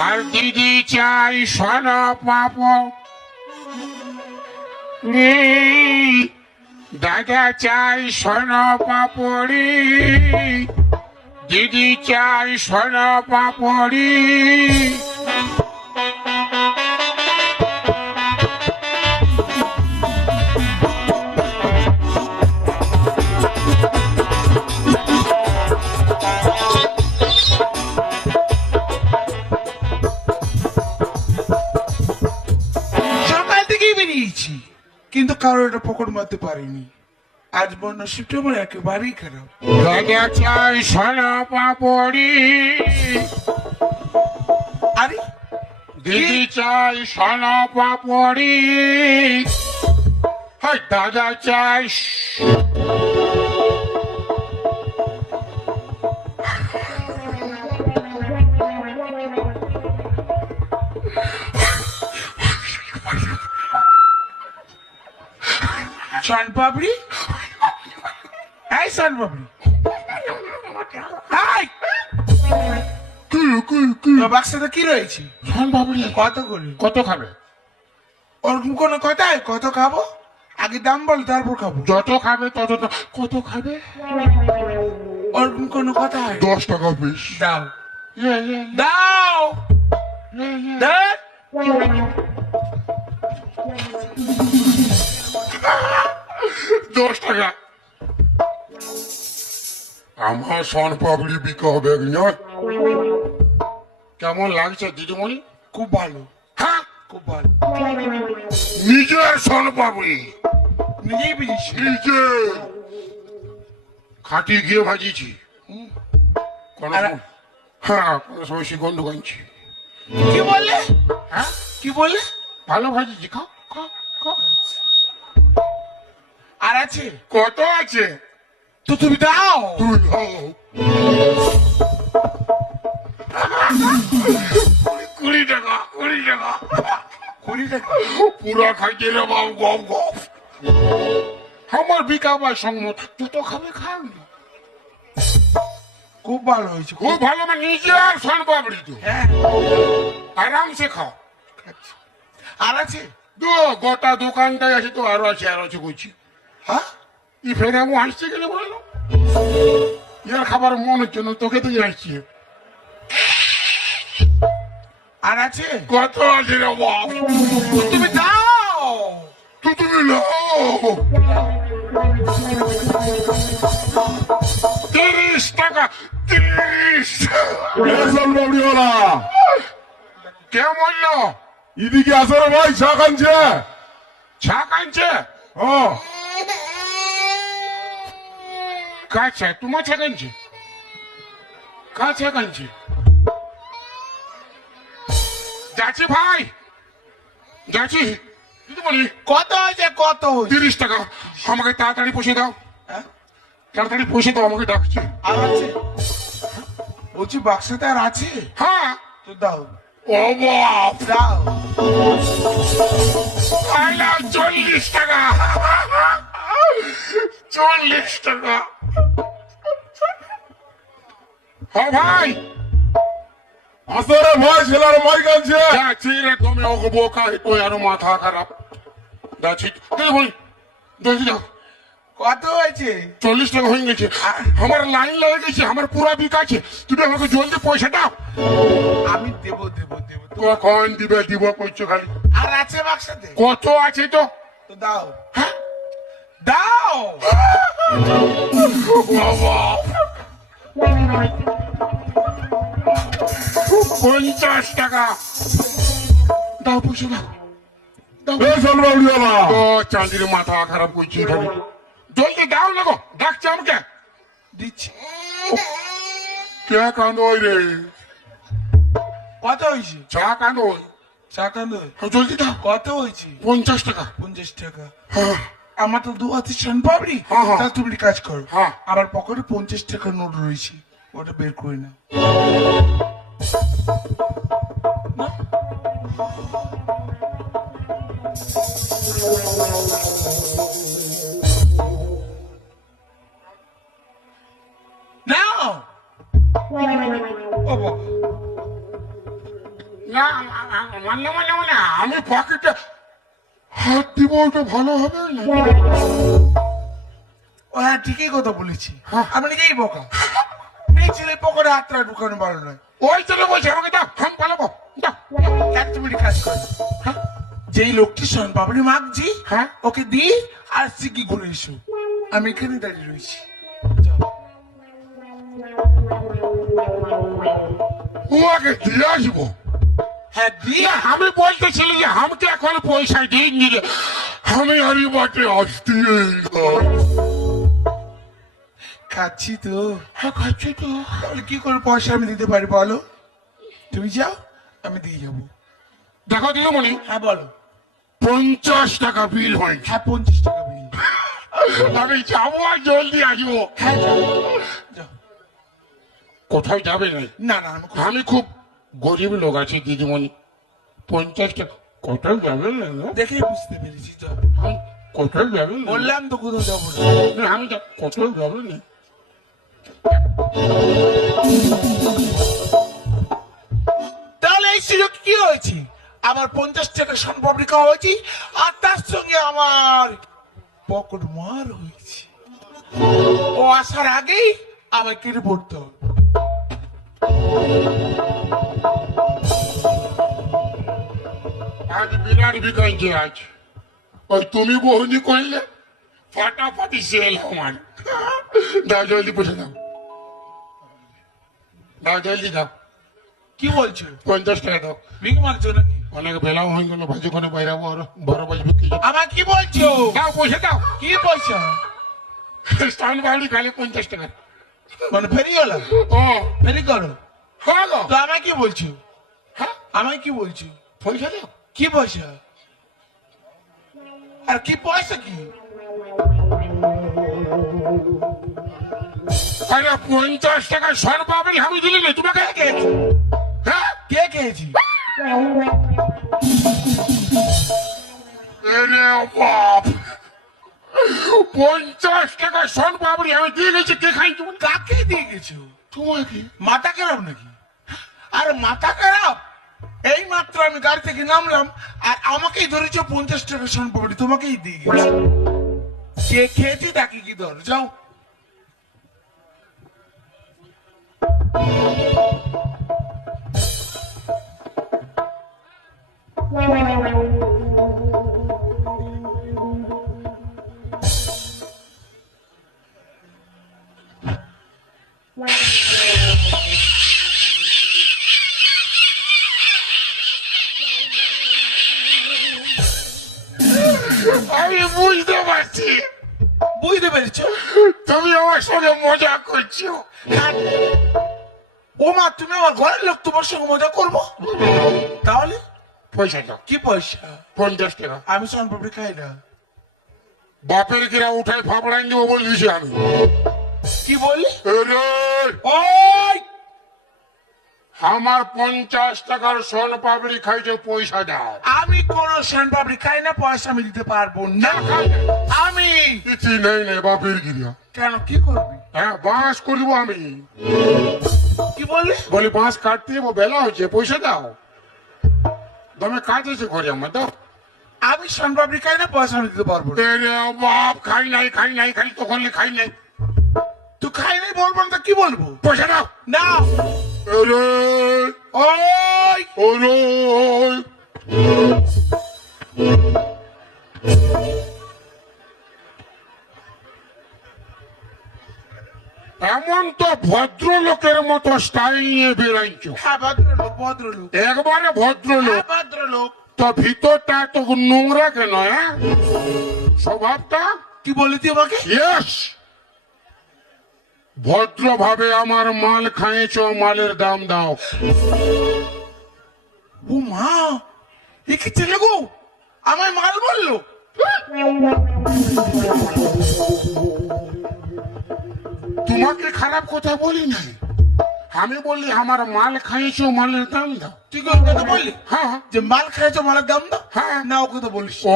আর দিদি চাই সন পাপ দাদা চাই সন পাপড়ি। দিদি চাই সন পাপড়ি। কারোর এটা পকেট মারতে পারিনি। আজ বন্য আমার একেবারেই খারাপ। আরে দিদি চাই সোনা পাপড়ি। দাদা চাই শান পাপড়ি এই শান পাপড়ি বাক্সটা কি রয়েছে? শোন বাবুরি কত করে? কত খাবে? ওরকম কোনো কথাই কত খাব? আগে দাম বল তারপর খাব। যত খাবে তত কত খাবে? ওরকম কোনো কথা দশ টাকা পিস দাও। ইয়ে, ইয়ে, দাও! ইয়ে, ইয়ে। দে! দশ টাকা। আমার সন পাপড়ি বিকা হবে কেমন লাগছে দিদিমণি? খুব ভালো। হ্যাঁ? খুব ভালো। নিজের সন পাপড়ি নিজেই বুঝিস নিজে। খাটি গিয়ে ভাজিছি। কোনো হ্যাঁ কোনো সময় কি বললে? হ্যাঁ? কি বললে? ভালো ভাজিছি খাও খাও খাও। আর আছে? কত আছে? তো তুমি দাও। তুই খাও কুড়ি টাকা কুড়ি টাকা। কুড়ি টাকা? পুরা খাইছে রে বাবু গম গম আমার বিকাবার সংমত তুই তো খাবে খাও। খুব ভালো হয়েছে। খুব ভালো মানে নিজে আর সন পাবড়ি তো। হ্যাঁ। আরামসে খাও। আর আছে? গোটা দোকানটাই আছে তো আরও আছে আরও আছে করছি হ্যাঁ? ই ফেরে গেলে বলল? ইয়ার খাবার মন হচ্ছে না তোকে তো আসছি। আর আছে? কত আছে রে বাপ তুমি দাও তুমি নাও! তিরিশ টাকা তিরিশ! রেশন বাবড়িওয়ালা কে বলল? এদিকে আসো রে ভাই চা খানছে? চা কানছে হ্যাঁ কাছে তোমার চা কানছে কাছে কানছে যাচ্ছি ভাই। যাচ্ছি। দিদি বলি কত হয়েছে কত তিরিশ টাকা। আমাকে তাড়াতাড়ি পৌঁছে দাও। হ্যাঁ? তাড়াতাড়ি পৌঁছে দাও আমাকে ডাকছে। আর আছে? বলছি বাক্সতে আর আছে? হ্যাঁ। তো দাও। ও বাপ! দাও। চল্লিশ টাকা। চল্লিশ টাকা। হ্যাঁ ভাই। আসো রে ভাই ছেলের মাই কানছে যাচ্ছি রে তুমি ওকে বোকা তো আরও মাথা খারাপ। যাচ্ছি দিদি বলি দিদি যাও কত হয়েছে? চল্লিশ টাকা হয়ে গেছে। আমার লাইন লেগে গেছে আমার পুরা বিক আছে। তুমি আমাকে জলদি পয়সা দাও। আমি দেব দেব দেব। কখন দিবে দিব করছ খালি। আর আছে বাক্সতে? কত আছে তো? তো দাও। হ্যাঁ? দাও বাবা পঞ্চাশ টাকা দাও পয়সা দাও। চাঁদির মাথা খারাপ করছি জলদি দাও লাগো ডাকছে আমাকে দিচ্ছি কে কান্দোই রে কত হয়েছে চা কান্দোই চাকান্দ জলদি দাও। কত হয়েছে পঞ্চাশ টাকা। পঞ্চাশ টাকা। হ্যাঁ। আমার তো দু হাতে শান হ্যাঁ, হ্যাঁ। তা তুমি কাজ করো হ্যাঁ। আমার পকেটে পঞ্চাশ টাকা নোট রয়েছে ওটা বের করে না নাও না মানে মানে মানে আমি পকেটে হাত দিব ওটা ভালো হবে না? ও হ্যাঁ ঠিকই কথা বলেছি। হ্যাঁ। আমি নিজেই বোকা। মেয়ে ছেলে পকেটে হাতটা ঢুকানো ভালো নয় ওই জন্য বলছি আমাকে দাও হাম পালাবো এক মিনিট কাজ করে। হ্যাঁ? যেই লোকটি শোন পাপড়ি মাগছি হ্যাঁ? ওকে দি আর সিকি ঘুরে এসো। আমি এখানে দাঁড়িয়ে রয়েছি। ও ওকে দিয়ে আসব। আমি বলতেছিলি যে আমাকে এখন পয়সা দিয়ে নিলে আমি আরে বাটে আসতে খাচ্ছি তো। হ্যাঁ খাচ্ছি তো। তাহলে কি করে পয়সা আমি দিতে পারি বলো? তুমি যাও আমি দিয়ে যাব। দেখো দিদিমণি হ্যাঁ বলো। পঞ্চাশ টাকা বিল হয়েছে। হ্যাঁ পঞ্চাশ টাকা বিল আমি যাব আর জলদি আসব। হ্যাঁ কোথায় যাবে না না আমি আমি খুব গরিব লোক আছে দিদিমণি। পঞ্চাশ টাকা কোথায় যাবেন না? দেখেই বুঝতে পেরেছি যাও আমি যাবেন বললাম তো কোথাও যাব না। আমি যাবেন না। তাহলে এই সুযোগ কি হয়েছে? আমার পঞ্চাশ টাকা খাওয়া হয়েছে আর তার সঙ্গে আমার পকেট মার হয়েছে। ও আসার আগেই আমায় কেটে পড়তে হবে। আজ বিরাট বিকাইছে আজ ওই তুমি বহুনি করলে ফাটাফাটি সেল আমার দাও জলদি পুষে দাও দাও জলদি দাও। কি বলছো? পঞ্চাশ টাকা দাও। ভিক মারছো নাকি? অনেক বেলাও হয়ে গেল ভাজি কোনে বাইরে বড় বাজবে কি আমার কি বলছো? দাও পয়সা দাও। কি পয়সা স্টান বাড়ি খালি পঞ্চাশ টাকা। মানে ফেরি হলো ও। ফেরি করো? হ্যাঁ তো আমায় কি বলছো? হ্যাঁ? আমায় কি বলছো? পয়সা দাও। কি পয়সা আর কি পয়সা কি? আরে পঞ্চাশ টাকা সর পাবেন আমি দিলি না তোমাকে কে খেয়েছি? হ্যাঁ? কে খেয়েছি? পঞ্চাশ টাকা আমি দিয়ে গেছি কে খাই তুমি কাকে দিয়ে গেছো? তোমাকে? মাথা খারাপ নাকি? আর মাথা খারাপ এই মাত্র আমি গাড়ি থেকে নামলাম, আর আমাকেই ধরেছ পঞ্চাশ টাকা সম্পর্কে তোমাকেই দিয়ে গেছে কে খেয়েছে তাকে কি ধর? যাও। তুমি আমার সঙ্গে মজা করছ। আর ও মা তুমি আমার ঘরের লোক তোমার সঙ্গে মজা করব? তাহলে পয়সা দাও। কি পয়সা? পঞ্চাশ টাকা। আমি খাই না। বাপের কিরা উঠায় ফাপড়াই দেবো বলে দিয়েছি আমি। কি বললি? ওই! আমার পঞ্চাশ টাকার সন পাবড়ি খাইছে পয়সা দাও। আমি কোন সম্পত্তি খাই না পয়সা আমি দিতে পারব না। খাই কিছু নেই নেই বাপের গিরিয়া। কেন? কি করবি? হ্যাঁ বাঁশ করব আমি। কি বললি? বলি বাঁশ কাটতে যাব বেলা হয়েছে পয়সা দাও। তুমি কাজ আছে ঘরে আমার দাও। আমি সম্পত্তি খাই না পয়সা আমি দিতে পারব না। বাপ খাই নাই খাই নাই খালি তখন খাই নাই। তুই খাই নাই বলব না তো কি বলব? পয়সা দাও। না। আরে ওই! এমন তো ভদ্রলোকের মতো স্টাইল নিয়ে বেড়াইছ। হ্যাঁ ভদ্রলোক ভদ্রলোক। একবারে ভদ্রলোক। হ্যাঁ ভদ্রলোক। তো ভিতরটা এত নোংরা কেন হ্যাঁ? স্বভাবটা? কি তুই আমাকে? ইয়েস ভদ্রভাবে আমার মাল খাইছ মালের দাম দাও। ও মা এ কি ছেলে গো? আমায় মাল বলল? তোমাকে খারাপ কথা বলি নাই। আমি বলি আমার মাল খাইছো মালের দাম দাও। তুই কি কথা বললি? হ্যাঁ। যে মাল খাইছো মালের দাম দাও? হ্যাঁ। না ওকে তো বলিস। ও